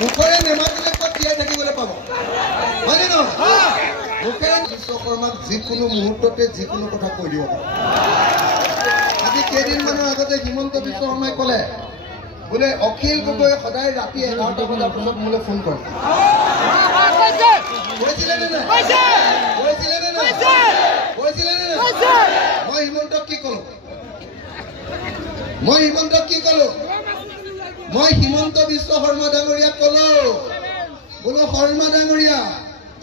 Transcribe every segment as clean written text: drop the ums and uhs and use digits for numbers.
মুখৰে নেমাতিলে ক'ত জীয়াই থাকিবলৈ পাব হয়নে নহয় মুখেৰে বিশ্বকৰ্মাক যিকোনো মুহূৰ্ততে যিকোনো কথা কৈ দিব পাৰে আজি কেইদিনমানৰ আগতে হিমন্ত বিশ্ব শৰ্মাই ক'লে বোলে অখিল গগৈ সদায় ৰাতি 11টা বজাৰ পিছত মোলৈ ফোন কৰে কৈছিলে নে নাই মই হিমন্তক কি ক'লো মই হিমন্ত বিশ্ব শৰ্মা ডাঙৰীয়াক ক'লো বোলো শৰ্মা ডাঙৰীয়া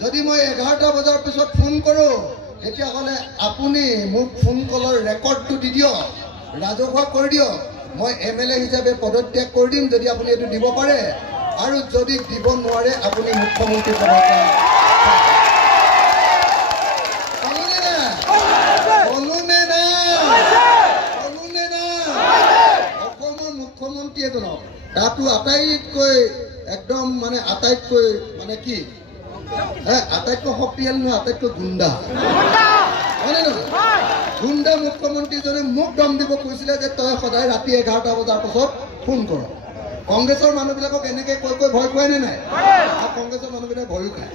যদি মই 11টা বজাৰ পিছত ফোন কৰোঁ তেতিয়াহ'লে আপুনি মোক ফোন কলৰ ৰেকৰ্ডটো দি দিয়ক ৰাজহুৱা কৰি দিয়ক মই MLA হিচাপে পদত্যাগ কৰি দিম যদি আপুনি এইটো দিব পাৰে আৰু যদি দিব নোৱাৰে আপুনি মুখ্যমন্ত্ৰী পদৰ পৰা অসমৰ মুখ্যমন্ত্ৰী এজনক তাতো আটাইতকৈ একদম মানে আটাইতকৈ মানে কি আটাইতকৈ শক্তিশালী নহয় আটাইতকৈ গুণ্ডা হয়নে নহয় গুণ্ডা মুখ্যমন্ত্ৰীজনে মোক দম দিব কৈছিলে যে তই সদায় ৰাতি 11টা বজাৰ পাছত ফোন কৰ কংগ্ৰেছৰ মানুহবিলাকক এনেকে কৈ ভয় খুৱাই নে নাই আৰু কংগ্ৰেছৰ মানুহবিলাকে ভয়ো খায়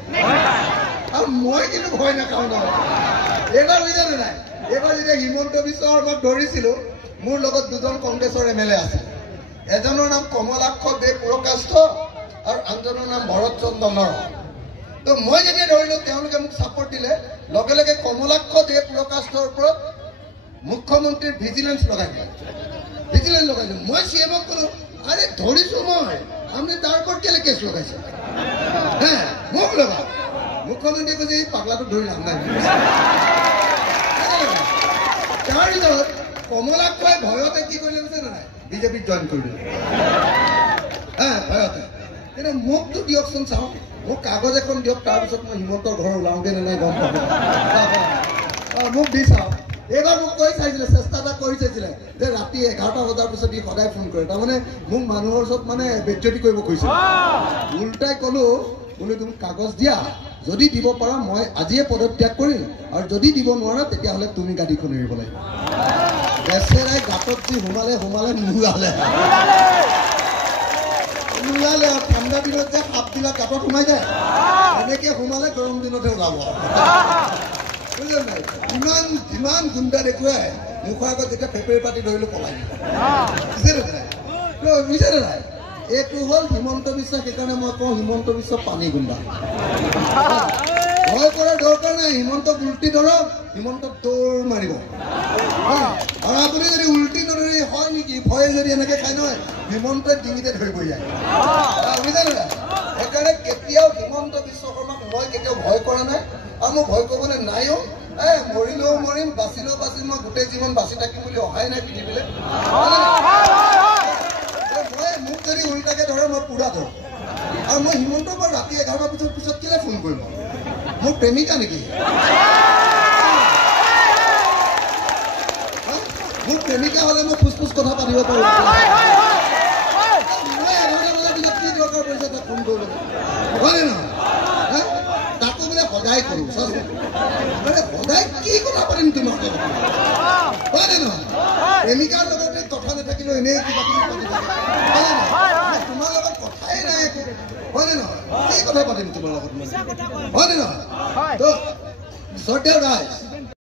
আৰু মই কিন্তু ভয় নাখাওঁ নহয় এইবাৰ বুজিলে নাই এইবাৰ যেতিয়া হিমন্ত বিশ্ব শৰ্মাক ধৰিছিলোঁ মোৰ লগত দুজন কংগ্ৰেছৰ MLA আছে এজনৰ নাম কমলাক্ষ দেৱ পুৰকাষ্ঠ আৰু আনজনৰ নাম ভৰত চন্দ্ৰ নৰ তো মই যেতিয়া ধৰিলোঁ তেওঁলোকে মোক ছাপৰ্ট দিলে লগে লগে কমলাক্ষ দেৱ পুৰকাষ্ঠৰ ওপৰত মুখ্যমন্ত্ৰীৰ ভিজিলেন্স লগাই দিলে মই CMক ক'লো আৰে ধৰিছোঁ মই আপুনি তাৰ ওপৰত কেলে কেছ লগাইছে মোক লগাওক মুখ্যমন্ত্ৰীয়ে কৈছে এই পাগলাটো ধৰি লাভ নাই তাৰপিছত কমলাক্ষই ভয়তে কি কৰিলে কৈছে নাই বিজেপিত জইন কৰি দিলে ভয়তে কিন্তু মোকতো দিয়কচোন চাওঁ মোক কাগজ এখন দিয়ক তাৰপিছত মই হিমন্তৰ ঘৰ ওলাওঁগৈ নে নাই গম পাব মোক দি চাওঁ এইবাৰ মোক কৈ চাইছিলে চেষ্টা এটা কৰি চাইছিলে যে ৰাতি 11টা বজাৰ পিছত ই সদায় ফোন কৰে তাৰমানে মোক মানুহৰ ওচৰত মানে বেজ্জতি কৰিব খুজিছে উল্টাই ক'লো বোলো তুমি কাগজ দিয়া যদি দিব পাৰা মই আজিয়ে পদত্যাগ কৰিম আৰু যদি দিব নোৱাৰা তেতিয়াহ'লে তুমি গাড়ীখন এৰিব লাগিব বেচেৰাই গাঁতত যি সোমালে নোলালে আৰু ঠাণ্ডা দিনত যে সাপবিলাক গাঁতত সোমাই যায় এনেকে সোমালে গৰম দিনতে ওলাব বুজিলে নাই যিমান গুণ্ডা দেখুৱাই মুখৰ আগত যেতিয়া ফেফেৰি পাতি ধৰিলো পলাই বুজিছে নাই এইটো হ'ল হিমন্ত বিশ্ব সেইকাৰণে মই কওঁ হিমন্ত বিশ্ব পানী গুণ্ডা ভয় কৰাৰ দৰকাৰ নাই হিমন্তক উল্টি ধৰক হিমন্তক দৌৰ মাৰিব আৰু আপুনি যদি উল্টি নধৰি হয় নেকি ভয়ে যদি এনেকে খাই নহয় হিমন্তই ডিঙিতে ধৰিব যায় বুজিছে নাই সেইকাৰণে কেতিয়াও হিমন্ত বিশ্ব শৰ্মাক মই কেতিয়াও ভয় কৰা নাই আৰু মই ভয় কৰিবলৈ নাইও মৰিলেও মৰিম বাচিলেও বাচিম মই গোটেই জীৱন বাচি থাকিম বুলি অহাই নাই পৃথিৱীলৈ মোক যদি উল্টাকে ধৰে মই পুৰা ধৰোঁ আৰু মই হিমন্তৰ পৰা ৰাতি 11টাৰ পিছত কেলে ফোন কৰিম মোৰ প্ৰেমিকা নেকি মোৰ প্ৰেমিকা হ'লে মই ফুচ কথা পাতিব পাৰোঁ মই 11টা বজাৰ পিছত কি দৰকাৰ পৰিছে তাক ফোন কৰিবলৈ হয়নে নহয় তাকো বোলে সদায় কৰোঁ চাচোন মানে সদায় কি কথা পাতিম তোমাৰ লগত হয়নে নহয় প্ৰেমিকাৰ লগতে কথা নাথাকিলেও এনেই কিবা কিবি পাতি থাকে তোমাৰ লগত কথাই নাই একো হয়নে নহয় কি কথা পাতিম তোমাৰ লগত হয়নে নহয় তো শ্ৰদ্ধেয় ৰাইজ